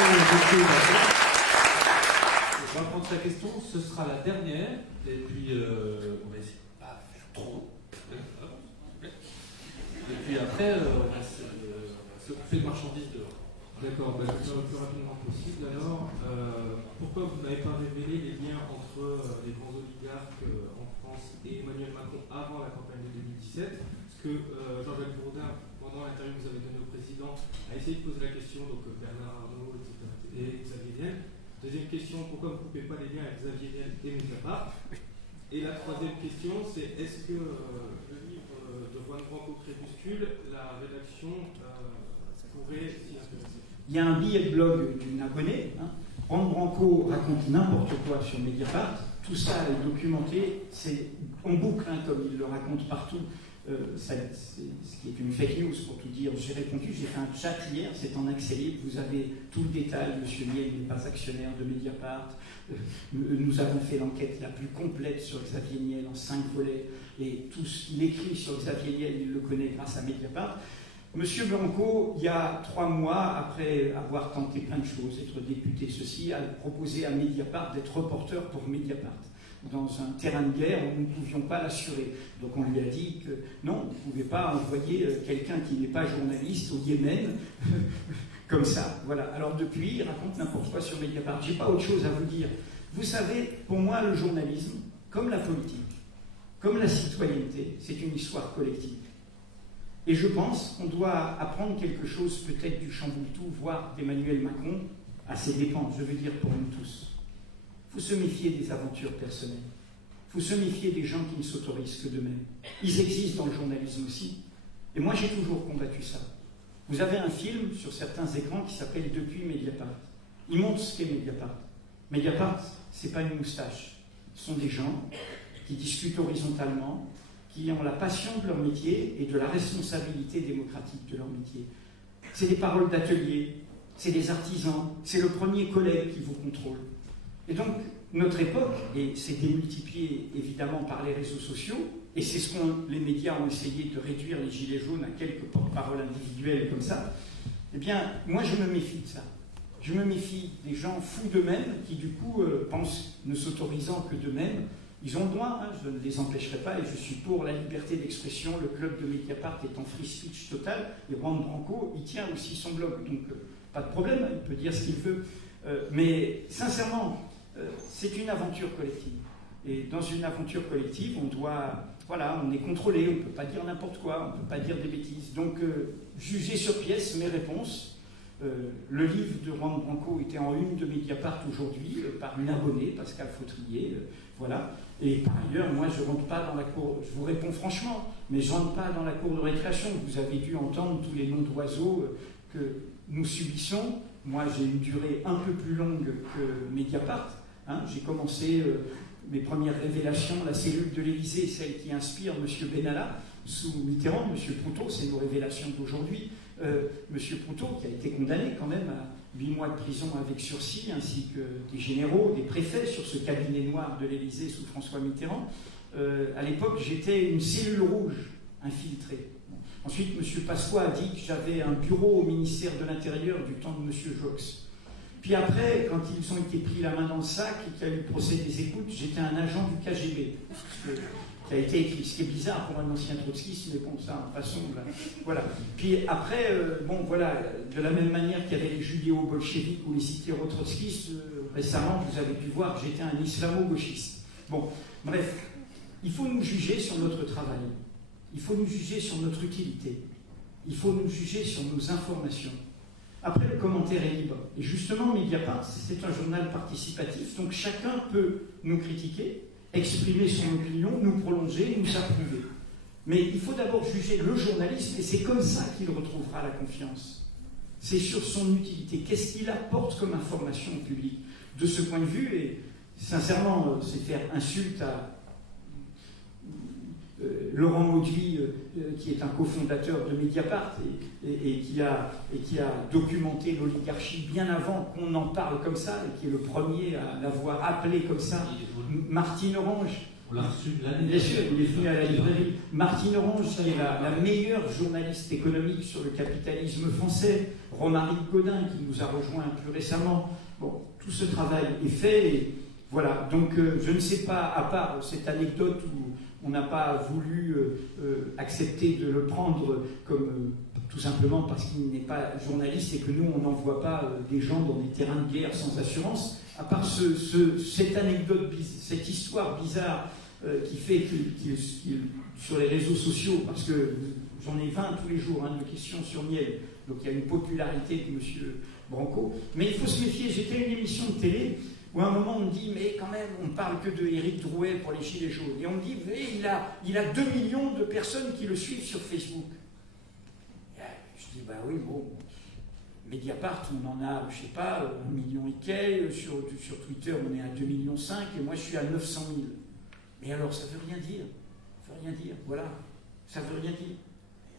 On va prendre sa question, ce sera la dernière, et puis on va essayer de pas faire trop. Et puis après, on va se couper de marchandises dehors. D'accord, je vais faire le plus rapidement possible. Alors, pourquoi vous n'avez pas révélé les liens entre les grands oligarques en France et Emmanuel Macron avant la campagne de 2017? Parce que Jean-Jacques Bourdin, pendant l'interview que vous avez donnée au président, a essayé de poser la question, donc Bernard Arnault, etc., et Xavier Niel. Deuxième question, pourquoi vous ne coupez pas les liens avec Xavier Niel et Mediapart? Et la troisième question, c'est est-ce que le livre de Juan Branco Crépuscule, la rédaction pourrait s'y intéresser? Il y a un billet de blog d'une abonnée. Juan Branco raconte n'importe quoi sur Mediapart. Tout ça est documenté. C'est en boucle, comme il le raconte partout. Ce qui est une fake news pour tout dire. J'ai répondu, j'ai fait un chat hier, c'est en accès libre. Vous avez tout le détail. Monsieur Niel n'est pas actionnaire de Mediapart. Nous avons fait l'enquête la plus complète sur Xavier Niel en 5 volets. Et tout ce qu'il écrit sur Xavier Niel, il le connaît grâce à Mediapart. Monsieur Blanco, il y a 3 mois, après avoir tenté plein de choses, être député, ceci, a proposé à Mediapart d'être reporter pour Mediapart, dans un terrain de guerre où nous ne pouvions pas l'assurer. Donc on lui a dit que non, vous ne pouvez pas envoyer quelqu'un qui n'est pas journaliste au Yémen, comme ça. Voilà. Alors depuis, il raconte n'importe quoi sur Mediapart. Je n'ai pas autre chose à vous dire. Vous savez, pour moi, le journalisme, comme la politique, comme la citoyenneté, c'est une histoire collective. Et je pense qu'on doit apprendre quelque chose peut-être du Chamboultou, voire d'Emmanuel Macron, à ses dépens, je veux dire pour nous tous. Il faut se méfier des aventures personnelles. Il faut se méfier des gens qui ne s'autorisent que d'eux-mêmes. Ils existent dans le journalisme aussi. Et moi, j'ai toujours combattu ça. Vous avez un film sur certains écrans qui s'appelle « Depuis Mediapart ». Il montre ce qu'est Mediapart. Mediapart, ce n'est pas une moustache. Ce sont des gens qui discutent horizontalement, qui ont la passion de leur métier et de la responsabilité démocratique de leur métier. C'est des paroles d'atelier, c'est des artisans, c'est le premier collègue qui vous contrôle. Et donc, notre époque, et c'est démultiplié évidemment par les réseaux sociaux, et c'est ce que les médias ont essayé de réduire les gilets jaunes à quelques porte-paroles individuels comme ça, eh bien, moi je me méfie de ça. Je me méfie des gens fous d'eux-mêmes qui, du coup, pensent, ne s'autorisant que d'eux-mêmes. Ils ont le droit, je ne les empêcherai pas, et je suis pour la liberté d'expression. Le club de Mediapart est en free speech total, et Juan Branco, il tient aussi son blog, donc pas de problème, il peut dire ce qu'il veut. Mais sincèrement, c'est une aventure collective. Et dans une aventure collective, on doit, voilà, on est contrôlé, on ne peut pas dire n'importe quoi, on ne peut pas dire des bêtises. Donc, jugez sur pièce mes réponses. Le livre de Juan Branco était en une de Mediapart aujourd'hui par une abonnée, Pascal Fautrier, voilà. Et par ailleurs, moi, je ne rentre pas dans la cour, je vous réponds franchement, mais je ne rentre pas dans la cour de récréation. Vous avez dû entendre tous les noms d'oiseaux que nous subissons. Moi, j'ai une durée un peu plus longue que Mediapart. J'ai commencé mes premières révélations, la cellule de l'Élysée, celle qui inspire M. Benalla, sous Mitterrand, M. Proutot, c'est nos révélations d'aujourd'hui. M. Proutot, qui a été condamné quand même à 8 mois de prison avec sursis, ainsi que des généraux, des préfets sur ce cabinet noir de l'Élysée sous François Mitterrand. À l'époque, j'étais une cellule rouge infiltrée. Ensuite, M. Pasqua a dit que j'avais un bureau au ministère de l'Intérieur du temps de M. Jox. Puis après, quand ils ont été pris la main dans le sac et qu'il y a eu le procès des écoutes, j'étais un agent du KGB. Qui a été écrit, ce qui est bizarre pour un ancien trotskiste, mais bon, ça, en façon, voilà. Puis après, bon, voilà, de la même manière qu'il y avait les judéo-bolcheviques ou les hittéro-trotskistes, récemment, vous avez pu voir que j'étais un islamo-gauchiste. Bon, bref, il faut nous juger sur notre travail, il faut nous juger sur notre utilité, il faut nous juger sur nos informations. Après, le commentaire est libre. Et justement, Mediapart, c'est un journal participatif, donc chacun peut nous critiquer, exprimer son opinion, nous prolonger, nous approuver. Mais il faut d'abord juger le journalisme, et c'est comme ça qu'il retrouvera la confiance. C'est sur son utilité. Qu'est-ce qu'il apporte comme information au public? De ce point de vue, et sincèrement, c'est faire insulte à Laurent Mauduit, qui est un cofondateur de Mediapart et qui a documenté l'oligarchie bien avant qu'on en parle comme ça, et qui est le premier à l'avoir appelé comme ça. Martine Orange On l'a reçu l'année Bien sûr, il est venu à la librairie. Martine Orange, qui est la meilleure journaliste économique sur le capitalisme français. Romaric Gaudin, qui nous a rejoint plus récemment. Bon, tout ce travail est fait. Et voilà. Donc, je ne sais pas, à part cette anecdote où on n'a pas voulu accepter de le prendre comme tout simplement parce qu'il n'est pas journaliste et que nous, on n'envoie pas des gens dans des terrains de guerre sans assurance. À part cette anecdote, cette histoire bizarre qui fait qu'il sur les réseaux sociaux, parce que j'en ai 20 tous les jours de questions sur Miel, donc il y a une popularité de M. Branco. Mais il faut se méfier. J'étais à une émission de télé où à un moment on me dit, mais quand même, on ne parle que de Éric Drouet pour les Gilets jaunes. Et on me dit, vous voyez, il a 2 millions de personnes qui le suivent sur Facebook. Et je dis, bah oui, bon. Mediapart, on en a, je ne sais pas, 1 million et quelques. Sur Twitter, on est à 2,5 millions, et moi je suis à 900 000. Mais alors, ça ne veut rien dire. Ça veut rien dire, voilà. Ça ne veut rien dire.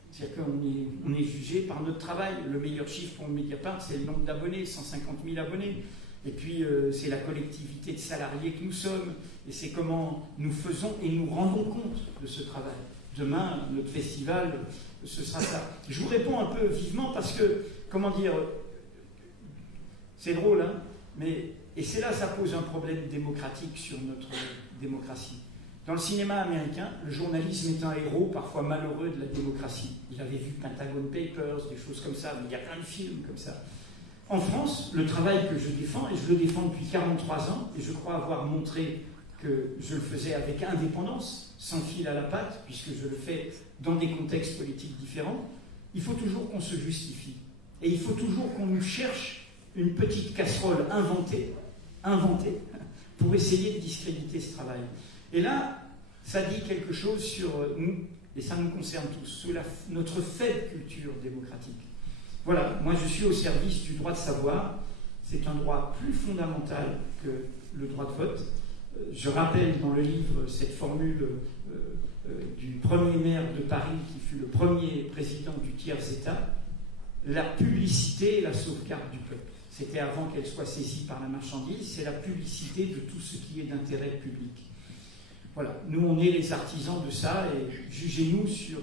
C'est-à-dire qu'on est jugé par notre travail. Le meilleur chiffre pour Mediapart, c'est le nombre d'abonnés, 150 000 abonnés. Et puis, c'est la collectivité de salariés que nous sommes. Et c'est comment nous faisons et nous rendons compte de ce travail. Demain, notre festival, ce sera ça. Je vous réponds un peu vivement parce que, comment dire, c'est drôle, hein, mais, et c'est là ça pose un problème démocratique sur notre démocratie. Dans le cinéma américain, le journalisme est un héros parfois malheureux de la démocratie. Il avait vu Pentagon Papers, des choses comme ça, mais il y a plein de films comme ça. En France, le travail que je défends, et je le défends depuis 43 ans, et je crois avoir montré que je le faisais avec indépendance, sans fil à la patte, puisque je le fais dans des contextes politiques différents, il faut toujours qu'on se justifie. Et il faut toujours qu'on nous cherche une petite casserole inventée, pour essayer de discréditer ce travail. Et là, ça dit quelque chose sur nous, et ça nous concerne tous, sur notre faible culture démocratique. Voilà, moi je suis au service du droit de savoir. C'est un droit plus fondamental que le droit de vote. Je rappelle dans le livre cette formule du premier maire de Paris qui fut le premier président du tiers-État. La publicité est la sauvegarde du peuple. C'était avant qu'elle soit saisie par la marchandise, c'est la publicité de tout ce qui est d'intérêt public. Voilà, nous on est les artisans de ça et jugez-nous sur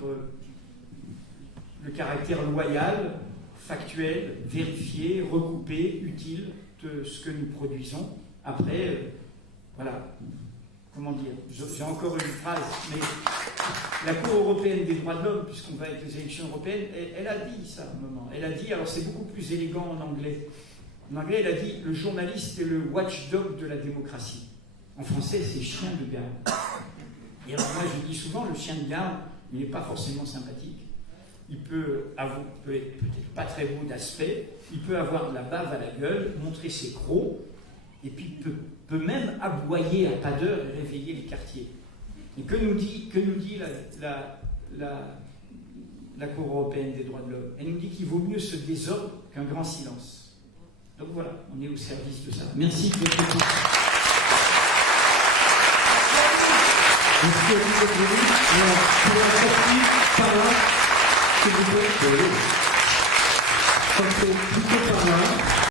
le caractère loyal, factuel, vérifié, recoupé, utile de ce que nous produisons. Après, voilà, comment dire, j'ai encore une phrase, mais la Cour européenne des droits de l'homme, puisqu'on va avec les élections européennes, elle a dit ça à un moment. Elle a dit, alors c'est beaucoup plus élégant en anglais. En anglais, elle a dit, le journaliste est le watchdog de la démocratie. En français, c'est chien de garde. Et alors moi, je dis souvent, le chien de garde, il n'est pas forcément sympathique. Il peut être peut-être pas très beau d'aspect, il peut avoir de la bave à la gueule, montrer ses crocs, et puis peut même aboyer à pas d'heure et réveiller les quartiers. Et que nous dit la Cour européenne des droits de l'homme? Elle nous dit qu'il vaut mieux ce désordre qu'un grand silence. Donc voilà, on est au service de ça. Merci de votre attention. Merci à vous d'être venus. Alors, pour la sortie, par là, s'il vous plaît. Plutôt par là.